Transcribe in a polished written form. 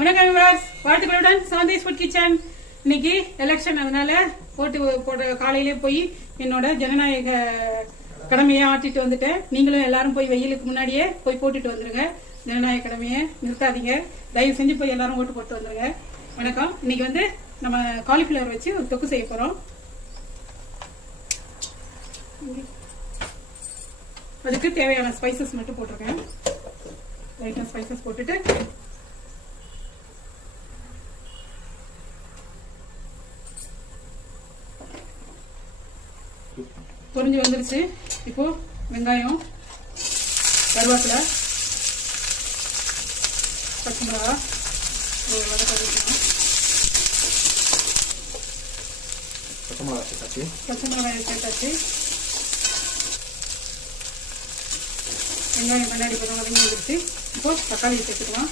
வணக்கம் வியூவர்ஸ், வாழ்த்துக்களுடன் சாந்தேஷ் food kitchen. இன்னைக்கு எலெக்ஷன், அதனால போட காலையிலே போய் என்னோட ஜனநாயக கடமையை ஆட்டிட்டு வந்துட்டேன். நீங்களும் எல்லாரும் போய் வெயிலுக்கு முன்னாடியே போய் போட்டுட்டு வந்துருங்க. ஜனநாயக கடமையை நிறுத்தாதீங்க. தயவு செஞ்சு போய் எல்லாரும் ஓட்டு போட்டு வந்துருங்க. வணக்கம். இன்னைக்கு வந்து நம்ம காலிஃபிளவர் வச்சு ஒரு தொக்கு செய்ய போறோம். அதுக்கு தேவையான ஸ்பைசஸ் மட்டும் போட்டிருக்கேன். லைட்டா ஸ்பைசஸ் போட்டுட்டு பொரிஞ்சு வந்துருச்சு. இப்போ வெங்காயம், கருவேப்பிலை, பச்சை மிளகா சேர்த்தாச்சு. வெங்காயம் கண்ணாடி பதம் வதங்கி வந்துருச்சு. இப்போ தக்காளி சேர்த்துக்கலாம்.